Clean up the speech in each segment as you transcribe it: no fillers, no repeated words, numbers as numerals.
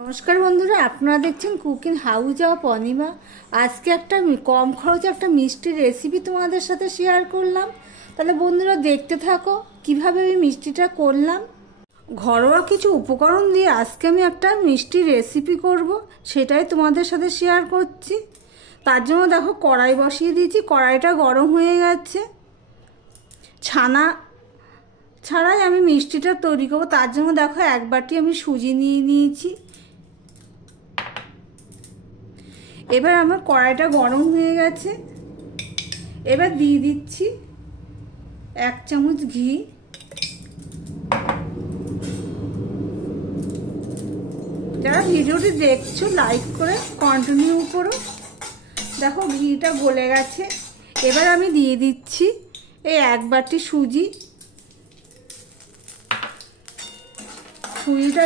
নমস্কার বন্ধুরা, আপনারা দেখছেন কুকিং হাউস অফ অনিমা। আজকে একটা কম খরচে একটা মিষ্টি রেসিপি তোমাদের সাথে শেয়ার করলাম। তাহলে বন্ধুরা দেখতে থাকো কিভাবে আমি মিষ্টিটা করলাম। ঘরোয়া কিছু উপকরণ দিয়ে আজকে আমি একটা মিষ্টি রেসিপি করব, সেটাই তোমাদের সাথে শেয়ার করছি। তার জন্য দেখো কড়াই বসিয়ে দিয়েছি, কড়াইটা গরম হয়ে গেছে। ছানা ছাড়াই আমি মিষ্টিটা তৈরি করবো, তার জন্য দেখো এক বাটি আমি সুজি নিয়ে নিয়েছি। এবার আমার কড়াইটা গরম হয়ে গেছে, এবার দিয়ে দিচ্ছি 1 চামচ ঘি। যারা ভিডিওটি দেখছো লাইক করে কন্টিনিউ করো। দেখো ঘিটা গলে গেছে, এবার আমি দিয়ে দিচ্ছি এই 1 বাটি সুজি। সুজিটা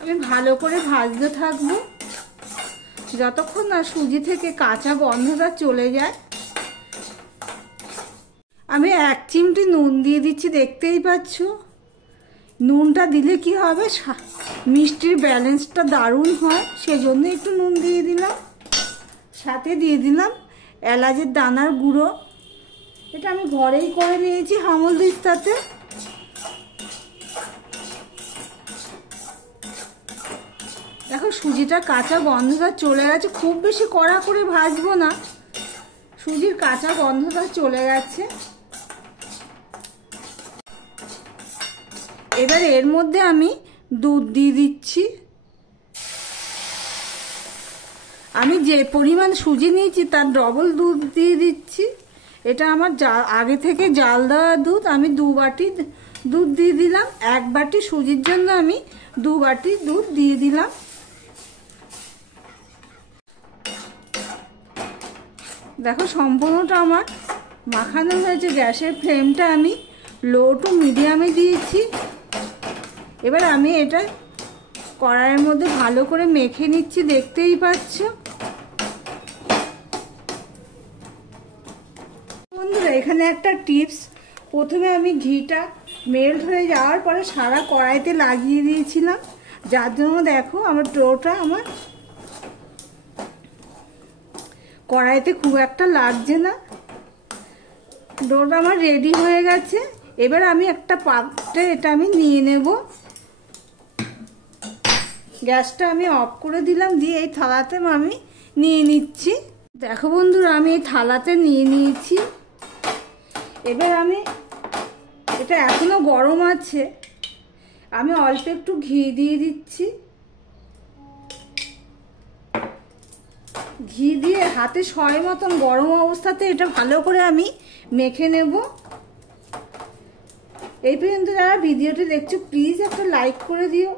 আমি ভালো করে ভাজতে থাকবো যতক্ষণ না সুজি থেকে কাঁচা গন্ধটা চলে যায়। আমি 1 চিমটি নুন দিয়ে দিচ্ছি, দেখতেই পাচ্ছ। নুনটা দিলে কি হবে, মিষ্টির ব্যালেন্সটা দারুণ হয়, সেজন্য একটু নুন দিয়ে দিলাম। সাথে দিয়ে দিলাম এলাচের দানার গুঁড়ো, এটা আমি ঘরেই করে নিয়েছি হামল দিস্তাতে। দেখো সুজিটা কাঁচা গন্ধটা চলে গেছে, খুব বেশি কড়া করে ভাজবো না, সুজির কাঁচা গন্ধটা চলে গেছে। এবার এর মধ্যে আমি দুধ দিয়ে দিচ্ছি। আমি যে পরিমাণ সুজি নিয়েছি তার ডবল দুধ দিয়ে দিচ্ছি। এটা আমার আগে থেকে জাল দেওয়া দুধ, আমি 2 বাটি দুধ দিয়ে দিলাম। 1 বাটি সুজির জন্য আমি 2 বাটি দুধ দিয়ে দিলাম। দেখো সম্পূর্ণটা আমার মাখানো হয়েছে। গ্যাসের ফ্লেমটা আমি লো টু মিডিয়ামে দিয়েছি। এবার আমি এটা কড়াইয়ের মধ্যে ভালো করে মেখে নিচ্ছি, দেখতেই পাচ্ছ। বন্ধুরা এখানে একটা টিপস, প্রথমে আমি ঘিটা মেল্ট হয়ে যাওয়ার পরে সারা কড়াইতে লাগিয়ে দিয়েছিলাম, যার জন্য দেখো আমার ডোটা আমার কড়াইতে খুব একটা লাগছে না। ডোটা আমার রেডি হয়ে গেছে। এবার আমি একটা পাত্রে এটা আমি নিয়ে নেব। গ্যাসটা আমি অফ করে দিলাম, দিয়ে এই থালাতে আমি নিয়ে নিচ্ছি। দেখো বন্ধুরা আমি এই থালাতে নিয়ে নিয়েছি। এবার আমি এটা এখনো গরম আছে, আমি অল্প একটু ঘি দিয়ে দিচ্ছি। ঘি দিয়ে হাতে সয় মতন গরম অবস্থাতে এটা ভালো করে আমি মেখে নেব। এই পর্যন্ত যারা ভিডিওটি দেখছো প্লিজ একটা লাইক করে দিও।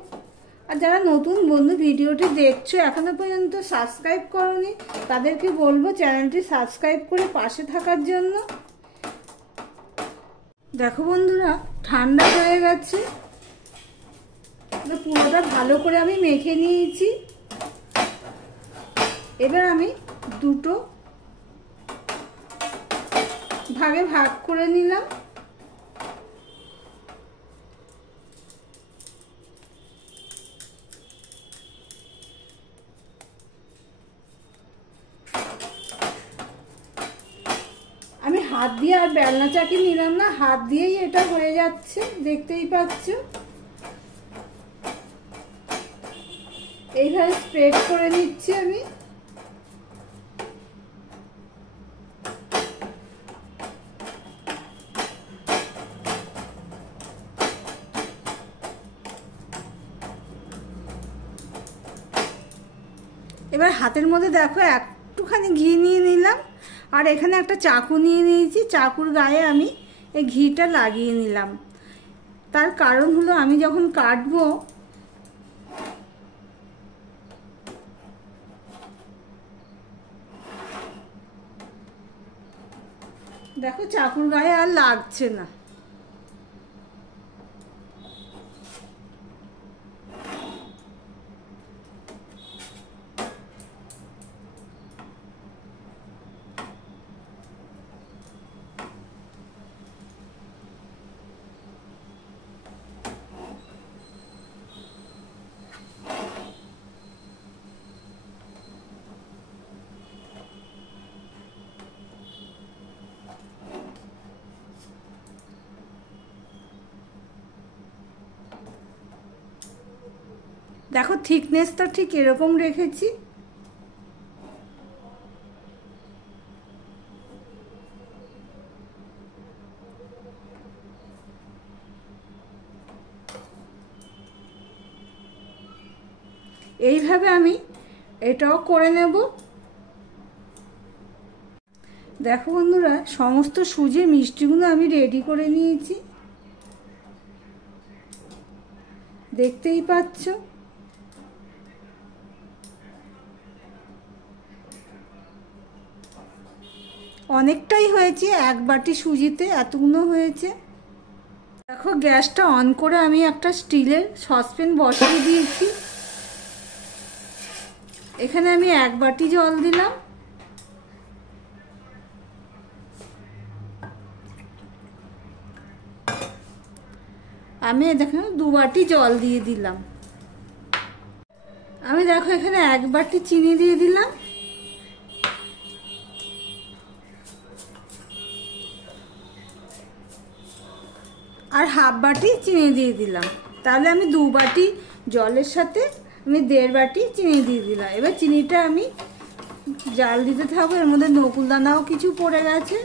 আর যারা নতুন বন্ধু ভিডিওটি দেখছো এখনো পর্যন্ত সাবস্ক্রাইব করোনি, তাদেরকে বলবো চ্যানেলটি সাবস্ক্রাইব করে পাশে থাকার জন্য। দেখো বন্ধুরা ঠান্ডা হয়ে গেছে, পুরোটা ভালো করে আমি মেখে নিয়েছি। এবার আমি 2 ভাগে ভাগ করে নিলাম। আমি হাত দিয়ে আর বেলনা চাকি নিলাম না, হাত দিয়েই এটা হয়ে যাচ্ছে, দেখতেই পাচ্ছ। এইভাবে স্প্রেড করে নিচ্ছি আমি। এবার হাতের মধ্যে দেখো একটুখানি ঘি নিয়ে নিলাম, আর এখানে একটা চাকু নিয়ে নিয়েছি, চাকুর গায়ে আমি এই ঘিটা লাগিয়ে নিলাম। তার কারণ হলো আমি যখন কাটবো দেখো চাকুর গায়ে আর লাগছে না। দেখো থিকনেসটা ঠিক এরকম রেখেছি। এইভাবে আমি এটাও করে নেব। দেখো বন্ধুরা, সমস্ত সুজির মিষ্টিগুলো আমি রেডি করে নিয়েছি, দেখতেই পাচ্ছ। অনেকটাই হয়েছে, 1 বাটি সুজিতে এতগুলো হয়েছে। দেখো গ্যাসটা অন করে আমি একটা স্টিলের সসপ্যান বসিয়ে দিয়েছি। এখানে আমি 1 বাটি জল দিলাম। আমি দেখো 2 বাটি জল দিয়ে দিলাম। আমি দেখো এখানে 1 বাটি চিনি দিয়ে দিলাম। আর 1/2 বাটি চিনি দিয়ে দিলাম। তাহলে আমি 2 বাটি জলের সাথে আমি 1.5 বাটি চিনি দিয়ে দিলাম। এবার চিনিটা আমি জাল দিতে থাকবো। এর মধ্যে নকুলদানাও কিছু পড়ে গেছে।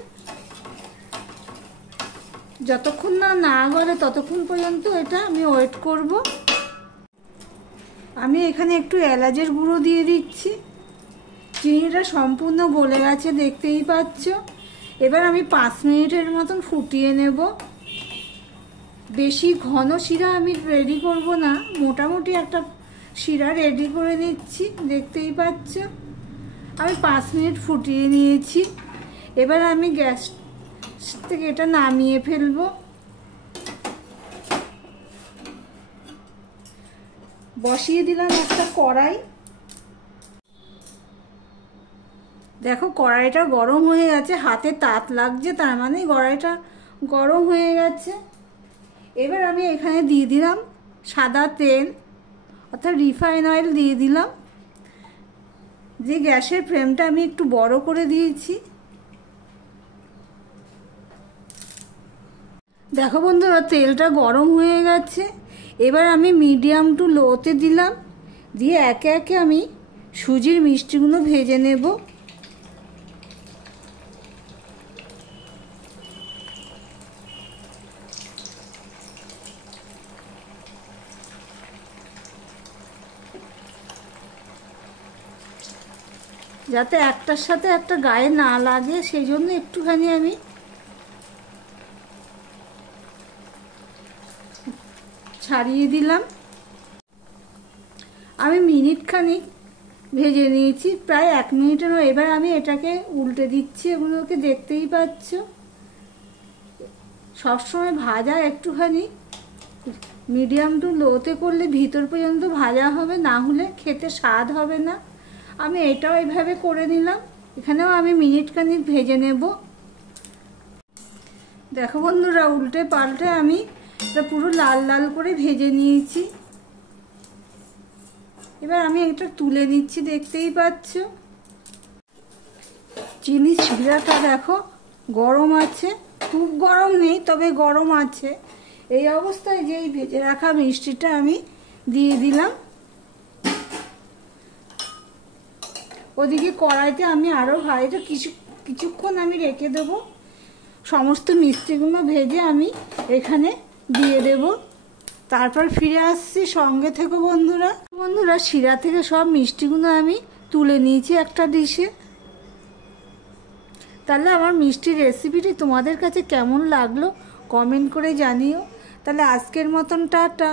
যতক্ষণ না গলে ততক্ষণ পর্যন্ত এটা আমি ওয়েট করব। আমি এখানে একটু এলাচের গুঁড়ো দিয়ে দিচ্ছি। চিনিটা সম্পূর্ণ গলে গেছে, দেখতেই পাচ্ছ। এবার আমি 5 মিনিটের মতন ফুটিয়ে নেব। বেশি ঘন শিরা আমি রেডি করব না, মোটামুটি একটা শিরা রেডি করে নিচ্ছি, দেখতেই পাচ্ছ। আমি 5 মিনিট ফুটিয়ে নিয়েছি। এবার আমি গ্যাস থেকে এটা নামিয়ে ফেলবো। বসিয়ে দিলাম একটা কড়াই। দেখো কড়াইটা গরম হয়ে গেছে, হাতে তাত লাগছে, তার মানে কড়াইটা গরম হয়ে গেছে। এবার আমি এখানে দিয়ে দিলাম সাদা তেল, অর্থাৎ রিফাইন অয়েল দিয়ে দিলাম। যে গ্যাসের ফ্লেমটা আমি একটু বড় করে দিয়েছি। দেখো বন্ধুরা, তেলটা গরম হয়ে গেছে। এবার আমি মিডিয়াম টু লোতে দিলাম, দিয়ে একে একে আমি সুজির মিষ্টিগুলো ভেজে নেব। যাতে একটার সাথে একটা গায়ে না লাগে, সেই জন্য একটুখানি আমি ছাড়িয়ে দিলাম। আমি মিনিটখানিক ভেজে নিয়েছি, প্রায় 1 মিনিটেরও। এবার আমি এটাকে উল্টে দিচ্ছি, এগুলোকে দেখতেই পাচ্ছ। সবসময় ভাজা একটুখানি মিডিয়াম টু লোতে করলে ভিতর পর্যন্ত ভাজা হবে, না হলে খেতে স্বাদ হবে না। আমি এটাও এইভাবে করে নিলাম। এখানেও আমি মিনিটখানিক ভেজে নেব। দেখো বন্ধুরা, উল্টে পাল্টে আমি এটা পুরো লাল লাল করে ভেজে নিয়েছি। এবার আমি এটা তুলে নিচ্ছি, দেখতেই পাচ্ছ। চিনি শিরাটা দেখো গরম আছে, খুব গরম নেই, তবে গরম আছে। এই অবস্থায় যে এই ভেজে রাখা মিষ্টিটা আমি দিয়ে দিলাম। ওদিকে কড়াইতে আমি আরও ভাইটা কিছুক্ষণ আমি রেখে দেবো। সমস্ত মিষ্টিগুলো ভেজে আমি এখানে দিয়ে দেব। তারপর ফিরে আসছি, সঙ্গে থেকো বন্ধুরা। বন্ধুরা, শিরা থেকে সব মিষ্টিগুলো আমি তুলে নিয়েছি একটা ডিশে। তাহলে আমার মিষ্টির রেসিপিটি তোমাদের কাছে কেমন লাগলো কমেন্ট করে জানিও। তাহলে আজকের মতন টাটা।